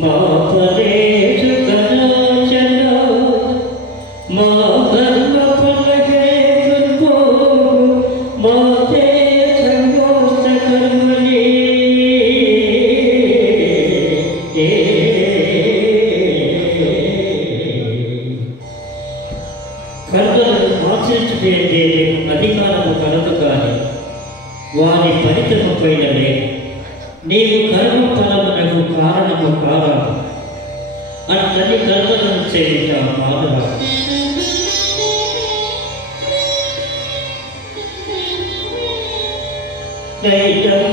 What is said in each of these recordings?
మా పరేషు కలోచన మా కర్మ ఫలకే దుర్భో మా సమస్త కర్మణి కర్మలను ఆచరించుటే అధికారము కలదు కానీ వారి ఫలితము పైన లేదు. నీవు కర్మ ఫలమునకు కారణము కారాదు అట్లని కర్మలను చేయుట మానవ. నైనం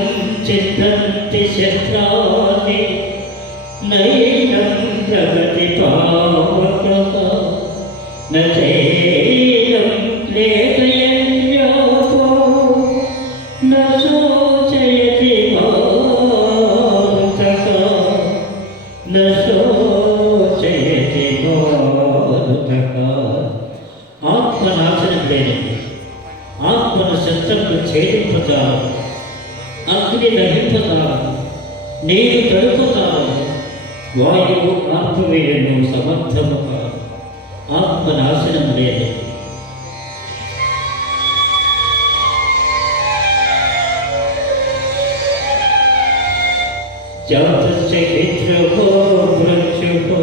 చింతంతి శస్త్రాణి నైనం ప్రగతి పావకః నైనం క్లేదయన్యాపో న శోచయతి మారుతః న శోచయతి మారుతః. ఆత్మనాశనం లేనిది, ఆత్మను శస్త్రములు ఛేదింపజాలదు, అగ్ని దహింపజాలదు, నీరు తడుపుతారు, వాయువు ఆత్మవేయను సమర్థము కాదు. ఆత్మనాశనం లేదు. జాతస్య హిత్రభో మృత్యుభో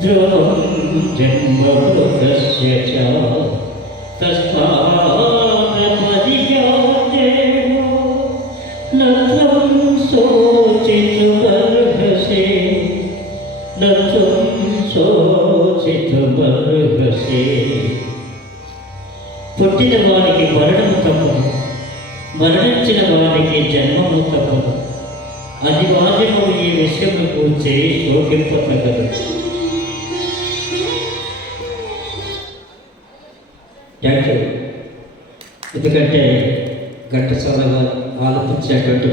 ధ్రువం జన్మ మృతస్య చ తస్మాత్ పర్యాయేన న త్వం శోచితుమర్హసి న త్వం శోచితుమర్హసి. పుట్టిన వారికి మరణము తప్పదు, మరణించిన వారికి జన్మము తప్పదు. అనివార్యము ఈ విషయము కూర్చి శోకింపతగదు. ఎందుకంటే ఘంటసాల ఆలోచించేటువంటి